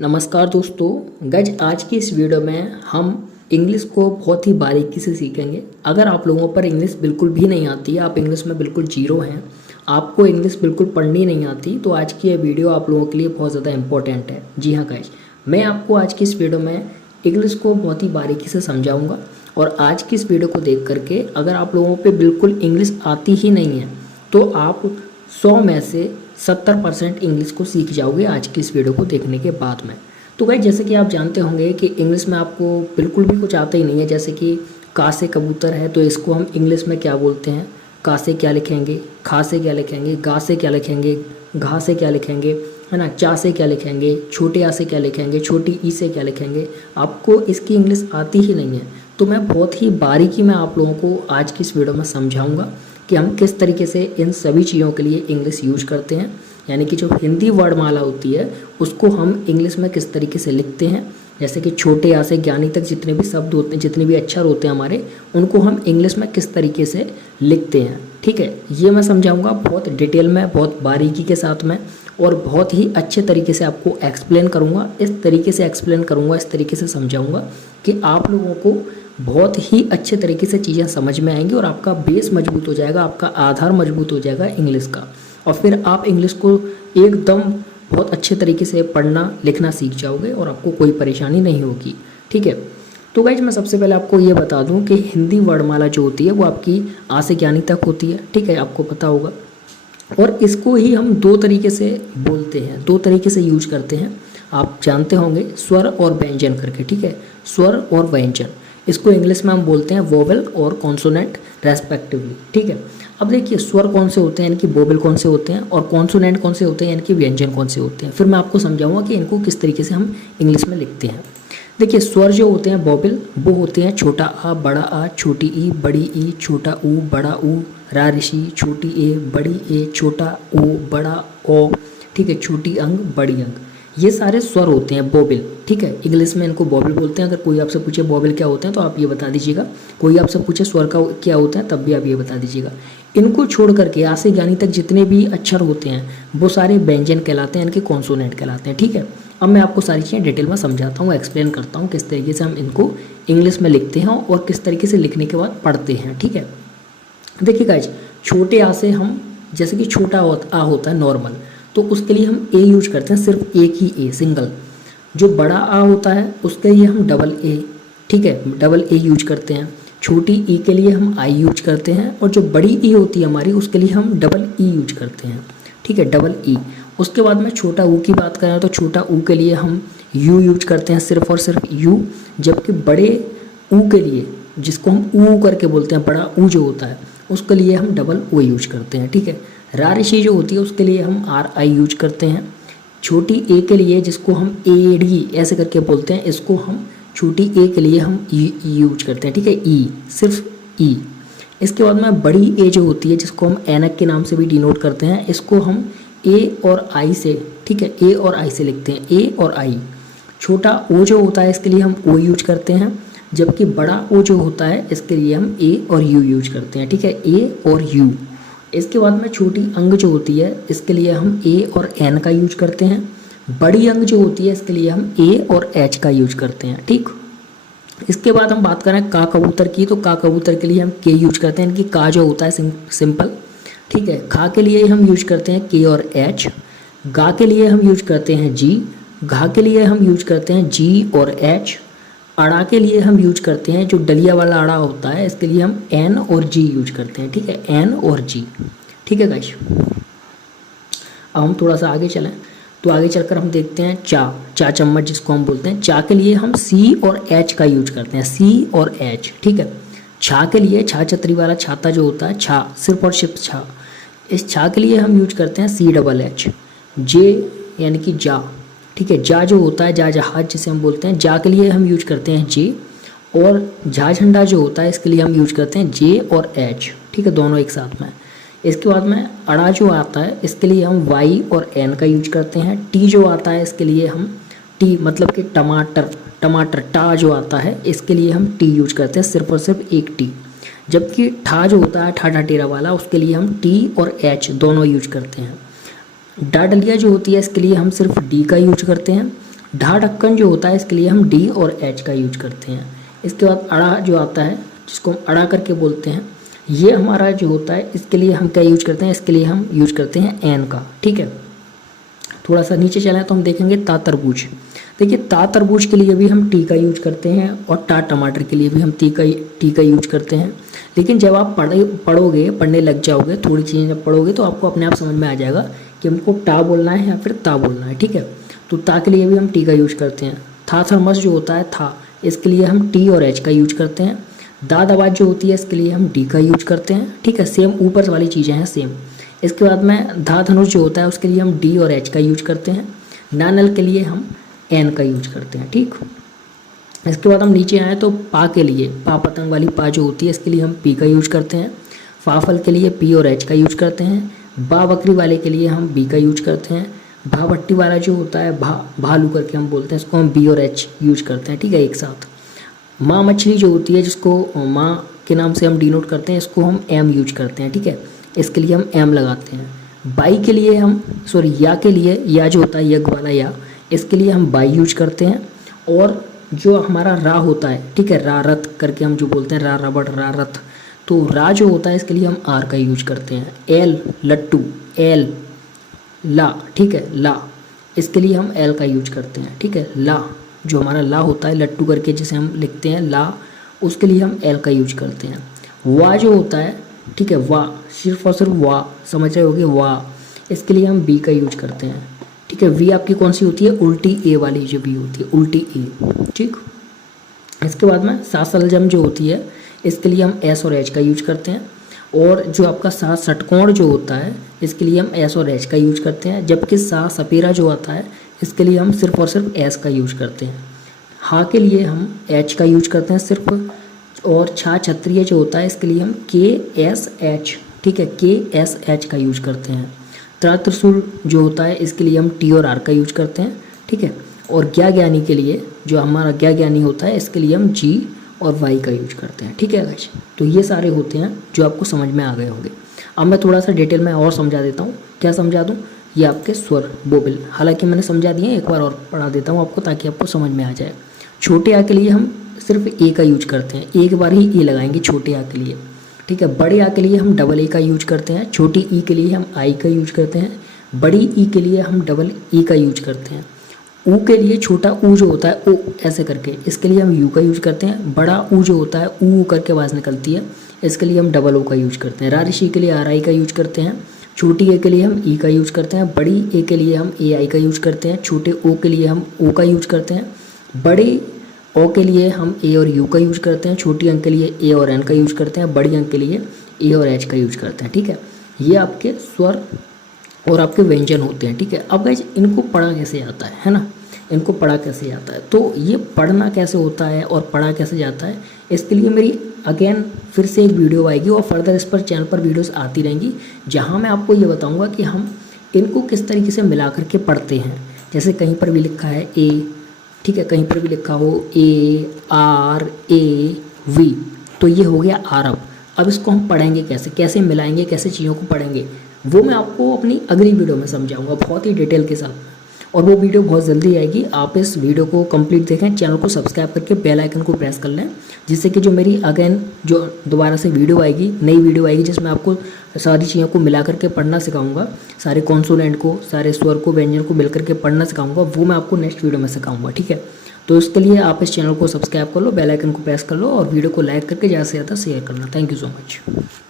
नमस्कार दोस्तों। गज आज की इस वीडियो में हम इंग्लिश को बहुत ही बारीकी से सीखेंगे। अगर आप लोगों पर इंग्लिश बिल्कुल भी नहीं आती, आप इंग्लिश में बिल्कुल जीरो हैं, आपको इंग्लिश बिल्कुल पढ़नी नहीं आती, तो आज की ये वीडियो आप लोगों के लिए बहुत ज़्यादा इंपॉर्टेंट है। जी हाँ गाइज, मैं आपको आज की इस वीडियो में इंग्लिश को बहुत ही बारीकी से समझाऊँगा। और आज की इस वीडियो को देख करके अगर आप लोगों पर बिल्कुल इंग्लिश आती ही नहीं है तो आप 100 में से 70% इंग्लिश को सीख जाओगे आज की इस वीडियो को देखने के बाद में। तो भाई जैसे कि आप जानते होंगे कि इंग्लिश में आपको बिल्कुल भी कुछ आता ही नहीं है। जैसे कि का से कबूतर है तो इसको हम इंग्लिश में क्या बोलते हैं, का से क्या लिखेंगे, खा से क्या लिखेंगे, गा से क्या लिखेंगे, घा से क्या लिखेंगे, है ना, चा से क्या लिखेंगे, छोटे आ से क्या लिखेंगे, छोटी ई से क्या लिखेंगे। आपको इसकी इंग्लिश आती ही नहीं है। तो मैं बहुत ही बारीकी में आप लोगों को आज की इस वीडियो में समझाऊंगा कि हम किस तरीके से इन सभी चीज़ों के लिए इंग्लिश यूज करते हैं। यानी कि जो हिंदी वर्णमाला होती है उसको हम इंग्लिश में किस तरीके से लिखते हैं। जैसे कि छोटे आ से ज्ञानी तक जितने भी शब्द होते हैं, जितने भी अक्षर होते हैं हमारे, उनको हम इंग्लिश में किस तरीके से लिखते हैं। ठीक है, ये मैं समझाऊंगा बहुत डिटेल में, बहुत बारीकी के साथ में, और बहुत ही अच्छे तरीके से आपको एक्सप्लेन करूँगा। इस तरीके से एक्सप्लेन करूँगा, इस तरीके से समझाऊँगा कि आप लोगों को बहुत ही अच्छे तरीके से चीज़ें समझ में आएंगी और आपका बेस मजबूत हो जाएगा, आपका आधार मजबूत हो जाएगा इंग्लिश का। और फिर आप इंग्लिश को एकदम बहुत अच्छे तरीके से पढ़ना लिखना सीख जाओगे और आपको कोई परेशानी नहीं होगी। ठीक है, तो गाइज मैं सबसे पहले आपको ये बता दूं कि हिंदी वर्णमाला जो होती है वो आपकी आ से ज्ञानी तक होती है। ठीक है, आपको पता होगा। और इसको ही हम दो तरीके से बोलते हैं, दो तरीके से यूज करते हैं। आप जानते होंगे स्वर और व्यंजन करके। ठीक है, स्वर और व्यंजन, इसको इंग्लिश में हम बोलते हैं वोवेल और कॉन्सोनेंट रेस्पेक्टिवली। ठीक है, अब देखिए स्वर कौन से होते हैं, यानी कि वोवेल कौन से होते हैं, और कॉन्सोनेंट कौन से होते हैं, यानी कि व्यंजन कौन से होते हैं। फिर मैं आपको समझाऊंगा कि इनको किस तरीके से हम इंग्लिश में लिखते हैं। देखिए स्वर जो होते हैं वोवेल, वो होते हैं छोटा आ, बड़ा आ, छोटी ई, बड़ी ई, छोटा ऊ, बड़ा ऊ, रा ऋषि, छोटी ए, बड़ी ए, छोटा ओ, बड़ा ओ। ठीक है, छोटी अंग, बड़ी अंग, ये सारे स्वर होते हैं वोवेल। ठीक है, इंग्लिश में इनको वोवेल बोलते हैं। अगर कोई आपसे पूछे वोवेल क्या होते हैं तो आप ये बता दीजिएगा। कोई आपसे पूछे स्वर का क्या होता है तब भी आप ये बता दीजिएगा। इनको छोड़ करके आ से ज्ञानी तक जितने भी अक्षर होते हैं वो सारे व्यंजन कहलाते हैं, इनके कॉन्सोनेंट कहलाते हैं। ठीक है, अब मैं आपको सारी चीज़ें डिटेल में समझाता हूँ, एक्सप्लेन करता हूँ किस तरीके से हम इनको इंग्लिश में लिखते हैं और किस तरीके से लिखने के बाद पढ़ते हैं। ठीक है, देखिए गाइज, छोटे आ से हम, जैसे कि छोटा आ होता है नॉर्मल, तो उसके लिए हम ए यूज करते हैं, सिर्फ एक ही ए, सिंगल। जो बड़ा आ होता है उसके लिए हम डबल ए, ठीक है, डबल ए यूज करते हैं। छोटी ई के लिए हम आई यूज करते हैं, और जो बड़ी ई होती है हमारी उसके लिए हम डबल ई यूज करते हैं। ठीक है, डबल ई। उसके बाद में छोटा ऊ की बात करें तो छोटा ऊ के लिए हम यू यूज करते हैं, सिर्फ और सिर्फ यू। जबकि बड़े ऊ के लिए, जिसको हम ऊ करके बोलते हैं, बड़ा ऊ जो होता है उसके लिए हम डबल ओ यूज करते हैं। ठीक है, रा ऋषि जो होती है उसके लिए हम आर आई यूज करते हैं। छोटी ए के लिए, जिसको हम ए डी ऐसे करके बोलते हैं, इसको हम छोटी ए के लिए हम ई यूज करते हैं। ठीक है, ई, सिर्फ ई। इसके बाद में बड़ी ए जो होती है, जिसको हम ऐनक के नाम से भी डिनोट करते हैं, इसको हम ए और आई से, ठीक है, ए और आई से लिखते हैं, ए और आई। छोटा ओ जो होता है इसके लिए हम ओ यूज करते हैं, जबकि बड़ा ओ जो होता है इसके लिए हम ए और यू यूज करते हैं। ठीक है, ए और यू। इसके बाद में छोटी अंग जो होती है इसके लिए हम ए और एन का यूज करते हैं। बड़ी अंग जो होती है इसके लिए हम ए और एच का यूज करते हैं। ठीक, इसके बाद हम बात करें का कबूतर की, तो का कबूतर के लिए हम के यूज करते हैं, इनकी का जो होता है सिंपल। ठीक है, खा के लिए हम यूज करते हैं के और एच। गा के लिए हम यूज करते हैं जी। घा के लिए हम यूज करते हैं जी और एच। अड़ा के लिए हम यूज करते हैं, जो डलिया वाला अड़ा होता है इसके लिए हम एन और जी यूज करते हैं। ठीक है, एन और जी। ठीक है गाइस, अब हम थोड़ा सा आगे चलें तो आगे चलकर हम देखते हैं चा चम्मच जिसको हम बोलते हैं। चा के लिए हम सी और एच का यूज करते हैं, सी और एच। ठीक है, छा के लिए, छा छतरी वाला छाता जो होता है, छा, सिर्फ और सिर्फ छा, इस छा के लिए हम यूज करते हैं सी डबल एच। जे यानी कि जा। ठीक है, जा जो होता है, जा जहाज जिसे हम बोलते हैं, जा के लिए हम यूज करते हैं जे। और झा झंडा जो होता है इसके लिए हम यूज करते हैं जे और एच। ठीक है, दोनों एक साथ में। इसके बाद में अड़ा जो आता है इसके लिए हम वाई और एन का यूज करते हैं। टी जो आता है इसके लिए हम टी, मतलब कि टमाटर टा जो आता है इसके लिए हम टी यूज करते हैं, सिर्फ और सिर्फ एक टी। जबकि ठा जो होता है, ठा टेरा वाला, उसके लिए हम टी और एच दोनों यूज करते हैं। डाडलिया जो होती है इसके लिए हम सिर्फ डी का यूज करते हैं। ढा ढक्कन जो होता है इसके लिए हम डी और एच का यूज करते हैं। इसके बाद अड़ा जो आता है जिसको हम अड़ा करके बोलते हैं, ये हमारा जो होता है इसके लिए हम क्या यूज करते हैं, इसके लिए हम यूज करते हैं एन का। ठीक है, थोड़ा सा नीचे चलें तो हम देखेंगे ता तरबूज। देखिए ता तरबूज के लिए भी हम टी का यूज करते हैं और टा टमाटर के लिए भी हम टी का यूज करते हैं। लेकिन जब आप पढ़ने लग जाओगे, थोड़ी चीज़ें जब पढ़ोगे तो आपको अपने आप समझ में आ जाएगा कि हमको टा बोलना है या फिर ता बोलना है। ठीक है, तो ता के लिए भी हम टी का यूज करते हैं। था थर्मस जो होता है था, इसके लिए हम टी और एच का यूज करते हैं। दाद आवाज़ जो होती है इसके लिए हम डी का यूज करते हैं। ठीक है, सेम ऊपर वाली चीज़ें हैं सेम। इसके बाद में धा धनुष जो होता है उसके लिए हम डी और एच का यूज करते हैं। नानल के लिए हम एन का यूज करते हैं। ठीक, इसके बाद हम नीचे आए तो पा के लिए, पा पतंग वाली पा जो होती है इसके लिए हम पी का यूज करते हैं। फाफल के लिए पी और एच का यूज करते हैं। बा बकरी वाले के लिए हम बी का यूज करते हैं। भा भट्टी वाला जो होता है भालू करके हम बोलते हैं, इसको हम बी और एच यूज करते हैं। ठीक है, एक साथ। माँ मछली जो होती है जिसको माँ के नाम से हम डिनोट करते हैं, इसको हम एम यूज करते हैं। ठीक है, इसके लिए हम एम लगाते हैं। बाई के लिए हम या के लिए, या जो होता है यज्ञ वाला या, इसके लिए हम बाई यूज करते हैं। और जो हमारा रा होता है, ठीक है, रा रथ करके हम जो बोलते हैं, रा रबड़ रा रथ, तो रा जो होता है इसके लिए हम आर का यूज करते हैं। एल लट्टू, एल ला, ठीक है, ला, इसके लिए हम एल का यूज करते हैं। ठीक है, ला जो हमारा ला होता है लट्टू करके जिसे हम लिखते हैं ला, उसके लिए हम एल का यूज करते हैं। वा जो होता है, ठीक है, वाह, सिर्फ और सिर्फ वाह, समझ रहे होगे, वाह, इसके लिए हम बी का यूज करते हैं। ठीक है, वी आपकी कौन सी होती है, उल्टी ए वाली जो वी होती है, उल्टी ए। ठीक, इसके बाद में सासलजम जो होती है इसके लिए हम एस और एच का यूज करते हैं। और जो आपका सा षटकोण जो होता है इसके लिए हम एस और एच का यूज करते हैं। जबकि सा सपेरा जो आता है इसके लिए हम सिर्फ और सिर्फ एस का यूज करते हैं। हा के लिए हम एच का यूज करते हैं सिर्फ। और छा क्षत्रिय जो होता है इसके लिए हम के एस एच, ठीक है, के एस एच का यूज करते हैं। त्रिशूल जो होता है इसके लिए हम टी और आर का यूज करते हैं। ठीक है, और ज्ञानी के लिए जो हमारा ज्ञानी होता है इसके लिए हम जी और वाई का यूज करते हैं। ठीक है गाइस, तो ये सारे होते हैं जो आपको समझ में आ गए होंगे। अब मैं थोड़ा सा डिटेल में और समझा देता हूँ। क्या समझा दूँ, ये आपके स्वर बोबिल, हालांकि मैंने समझा दिए, एक बार और पढ़ा देता हूँ आपको ताकि आपको समझ में आ जाए। छोटे आ के लिए हम सिर्फ ए का यूज करते हैं, एक बार ही ए लगाएंगे छोटे आ के लिए। ठीक है, बड़े आ के लिए हम डबल ए का यूज करते हैं। छोटी ई के लिए हम आई का यूज करते हैं। बड़ी ई के लिए हम डबल ई का यूज करते हैं। ऊ के लिए छोटा ऊ जो होता है ओ ऐसे करके, इसके लिए हम यू का यूज करते हैं। बड़ा ऊ जो होता है ऊ करके आवाज़ निकलती है, इसके लिए हम डबल ओ का यूज करते हैं। रारिशी के लिए आर आई का यूज करते हैं। छोटी ए के लिए हम ई का यूज करते हैं। बड़ी ए के लिए हम ए आई का यूज करते हैं। छोटे ओ के लिए हम ओ का यूज करते हैं। बड़े ओ के लिए हम ए और यू का यूज करते हैं। छोटी अंक के लिए ए और एन का यूज करते हैं। बड़ी अंक के लिए ए और एच का यूज करते हैं। ठीक है, ये आपके स्वर और आपके व्यंजन होते हैं। ठीक है, अब गाइस इनको पढ़ा कैसे जाता है ना, इनको पढ़ा कैसे जाता है, तो ये पढ़ना कैसे होता है और पढ़ा कैसे जाता है, इसके लिए मेरी अगेन फिर से एक वीडियो आएगी और फर्दर इस पर चैनल पर वीडियोस आती रहेंगी, जहाँ मैं आपको ये बताऊँगा कि हम इनको किस तरीके से मिला करके पढ़ते हैं। जैसे कहीं पर भी लिखा है ए, ठीक है, कहीं पर भी लिखा हो ए आर ए वी, तो ये हो गया आरब। अब इसको हम पढ़ेंगे कैसे, कैसे मिलाएंगे, कैसे चीज़ों को पढ़ेंगे, वो मैं आपको अपनी अगली वीडियो में समझाऊंगा बहुत ही डिटेल के साथ, और वो वीडियो बहुत जल्दी आएगी। आप इस वीडियो को कंप्लीट देखें, चैनल को सब्सक्राइब करके बेल आइकन को प्रेस कर लें, जिससे कि जो मेरी अगेन जो दोबारा से वीडियो आएगी, नई वीडियो आएगी, जिसमें आपको सारी चीज़ों को मिला करके पढ़ना सिखाऊंगा, सारे कॉन्सोनेंट को, सारे स्वर को, व्यंजन को मिल करके पढ़ना सिखाऊंगा, वो मैं आपको नेक्स्ट वीडियो में सिखाऊंगा। ठीक है, तो इसके लिए आप इस चैनल को सब्सक्राइब कर लो, बेल आइकन को प्रेस कर लो और वीडियो को लाइक करके ज़्यादा से ज़्यादा शेयर करना। Thank you so much.